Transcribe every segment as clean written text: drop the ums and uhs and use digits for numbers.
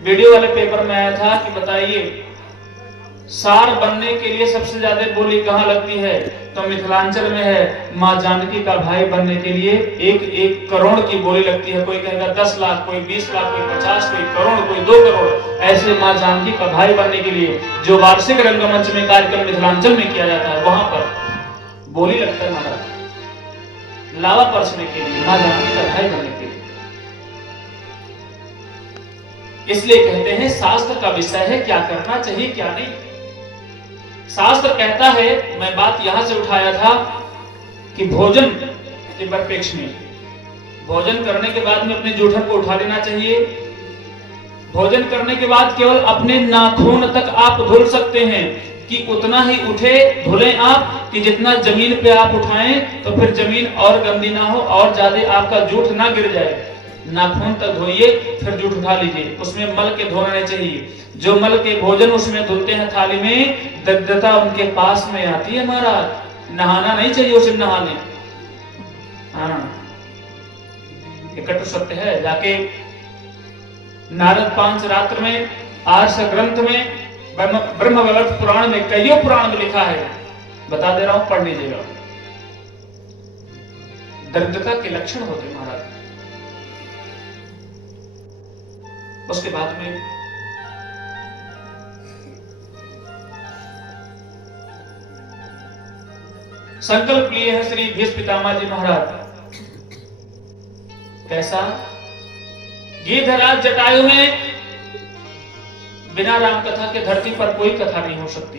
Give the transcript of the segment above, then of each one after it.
Video वाले paper में आया था कि बताइए सार बनने के लिए सबसे ज्यादा बोली कहाँ लगती है, तो मिथिलांचल में है। माँ जानकी का भाई बनने के लिए 1-1 करोड़ की बोली लगती है। कोई कहेगा 10 लाख, कोई 20 लाख, कोई 50, कोई करोड़, कोई 2 करोड़। ऐसे माँ जानकी का भाई बनने के लिए जो वार्षिक रंगमंच में कार्यक्रम मिथिलांचल में किया जाता है, वहां पर बोली लगता है महाराज, लावा परसने के लिए, माँ जानकी का भाई बनने के लिए। इसलिए कहते हैं शास्त्र का विषय है क्या करना चाहिए क्या नहीं। शास्त्र कहता है, मैं बात यहां से उठाया था कि भोजन के परिप्रेक्ष्य में, भोजन करने के बाद में अपने जूठन को उठा लेना चाहिए। भोजन करने के बाद केवल अपने नाखून तक आप धुल सकते हैं कि उतना ही उठे धुलें आप कि जितना जमीन पे आप उठाएं तो फिर जमीन और गंदी ना हो और ज्यादा आपका जूठ ना गिर जाए। नाखून तक धोइए, फिर जूठ उठा लीजिए। उसमें मल के धोना चाहिए। जो मल के भोजन उसमें धुलते हैं थाली में, दग्धता उनके पास में आती है महाराज। नहाना नहीं चाहिए उसे नहाने। हाँ, कटु सत्य है। जाके नारद पांच रात्र में आर्ष ग्रंथ में ब्रह्म वैवर्त पुराण में कईयों पुराण में लिखा है, बता दे रहा हूं, पढ़ लीजिएगा। दरिद्रता के लक्षण होते महाराज। उसके बाद में संकल्प लिए हैं श्री भीष्म पितामह जी महाराज। कैसा? गिरिधराज जटायु में बिना राम कथा के धरती पर कोई कथा नहीं हो सकती।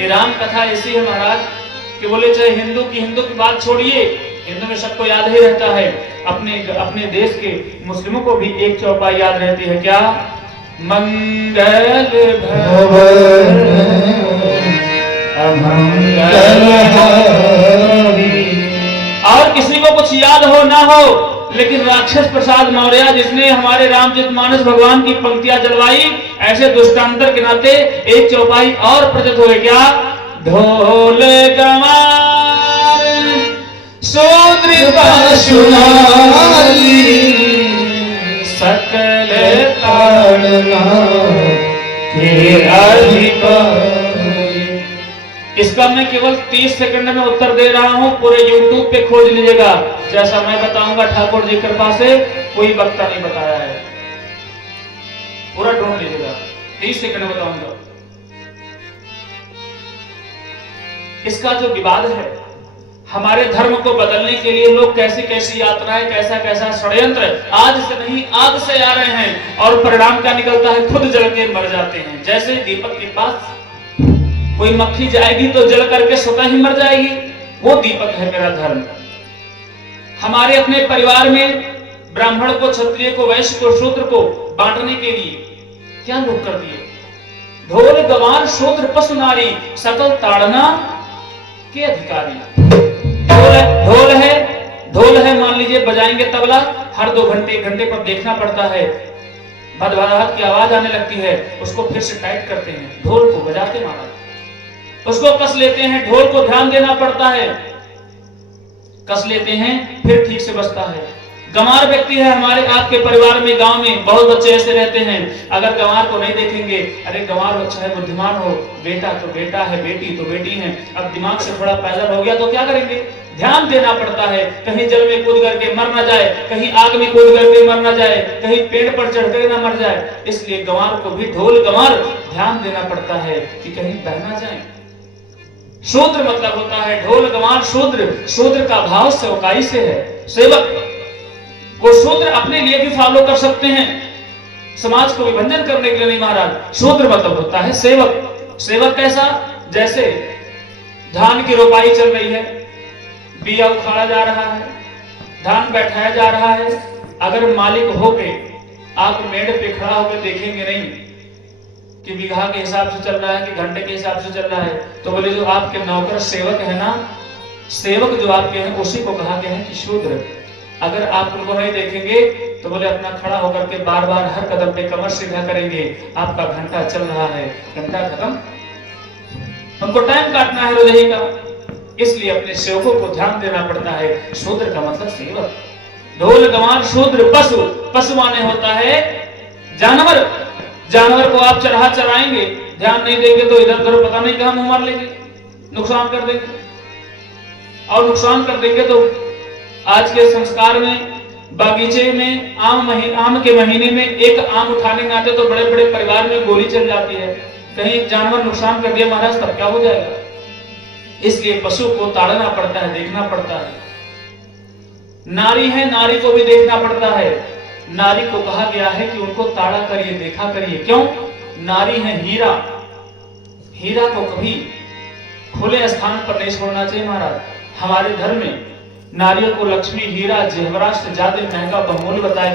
ये राम कथा ऐसी है महाराज कि बोले चाहे हिंदू की बात छोड़िए, हिंदू में सबको याद ही रहता है। अपने देश के मुस्लिमों को भी एक चौपाई याद रहती है, क्या? मंगल भवन अमंगल हारी। और किसी को कुछ याद हो ना हो, लेकिन राक्षस प्रसाद मौर्य जिसने हमारे रामचरितमानस भगवान की पंक्तियां जलवाई, ऐसे दुष्टांतर के नाते एक चौपाई और प्रचलित हुए, क्या? ढोल गवार शूद्र सुनाली सकल ताड़ना के अधिकारी। इसका मैं केवल 30 सेकंड में उत्तर दे रहा हूं, पूरे YouTube पे खोज लीजिएगा। जैसा मैं बताऊंगा ठाकुर जी कृपा से कोई वक्ता नहीं बताया है, पूरा ढूंढ लीजिएगा। 30 सेकंड में बताऊंगा। इसका जो विवाद है, हमारे धर्म को बदलने के लिए लोग कैसी कैसी यात्राएं, कैसा कैसा षड्यंत्र आज से नहीं आग से आ रहे हैं, और परिणाम क्या निकलता है? खुद जल के मर जाते हैं। जैसे दीपक के पास कोई मक्खी जाएगी तो जल करके स्वतः ही मर जाएगी, वो दीपक है मेरा धर्म। हमारे अपने परिवार में ब्राह्मण को, क्षत्रिय को, वैश्य को, शूद्र को बांटने के लिए क्या लोग कर दिए? ढोल गवार शूद्र पशु नारी सकल ताड़ना के अधिकारी। ढोल है मान लीजिए, बजाएंगे तबला, हर 2 घंटे 1 घंटे पर देखना पड़ता है, भदभदाहट की आवाज आने लगती है, उसको फिर से टाइट करते हैं, ढोल को बजाते मारा, उसको कस लेते हैं, ढोल को ध्यान देना पड़ता है, कस लेते हैं, फिर ठीक से बजता है। गंवार व्यक्ति है हमारे आपके परिवार में, गांव में बहुत बच्चे ऐसे रहते हैं, अगर गंवार को नहीं देखेंगे, अरे गंवार बच्चा है, बुद्धिमान हो, बेटा तो बेटा है, बेटी तो बेटी है, अब दिमाग से थोड़ा पैदल हो गया तो क्या करेंगे? ध्यान देना पड़ता है, कहीं जल में कूद करके मर ना जाए, कहीं आग में कूद करके मर ना जाए, कहीं पेड़ पर चढ़ कर ना मर जाए। इसलिए गंवार को भी ढोल गंवार ध्यान देना पड़ता है कि कहीं बह ना जाए। शूद्र मतलब होता है ढोल गंवार शूद्र। शूद्र का भाव सेवकाई से है, सेवक। वो शूद्र अपने लिए भी फॉलो कर सकते हैं, समाज को विभंजन करने के लिए नहीं महाराज। शूद्र मतलब होता है सेवक। सेवक कैसा? जैसे धान की रोपाई चल रही है, बिया उखाड़ा जा रहा है, धान बैठाया जा रहा है, अगर मालिक होके आप मेड़ पे खड़ा होकर देखेंगे नहीं कि बीघा के हिसाब से चल रहा है कि घंटे के हिसाब से चल रहा है, तो बोले जो आपके नौकर सेवक है ना, सेवक जो आपके हैं उसी को कहा गया है कि शूद्र। अगर आप उनको नहीं देखेंगे तो बोले अपना खड़ा होकर के बार बार हर कदम पे कमर सीधा करेंगे, आपका घंटा चल रहा है, घंटा खत्म, उनको टाइम काटना है रोजाई का, इसलिए अपने सेवकों को ध्यान देना पड़ता है। शूद्र का मतलब सेवक। ढोल गंवार शूद्र पशु। पशु माने होता है जानवर को आप चराएंगे, ध्यान नहीं देंगे तो इधर उधर पता नहीं कहां मुंह मार लेंगे, नुकसान कर देंगे। और नुकसान कर देंगे तो आज के संस्कार में बागीचे में आम के महीने में एक आम उठाने में आते तो बड़े बड़े परिवार में गोली चल जाती है। कहीं एक जानवर नुकसान कर दिया महाराज, तब क्या हो जाएगा। इसलिए पशु को ताड़ना पड़ता है, देखना पड़ता है। नारी है, नारी को भी देखना पड़ता है। नारी को कहा गया है कि उनको ताड़ा करिए, देखा करिए। क्यों? नारी है हीरा, हीरा को कभी खुले स्थान पर नहीं छोड़ना चाहिए महाराज। हमारे धर्म में नारियों को लक्ष्मी, हीरा, जेवरात से ज्यादा महंगा बहुमूल्य बताया गया।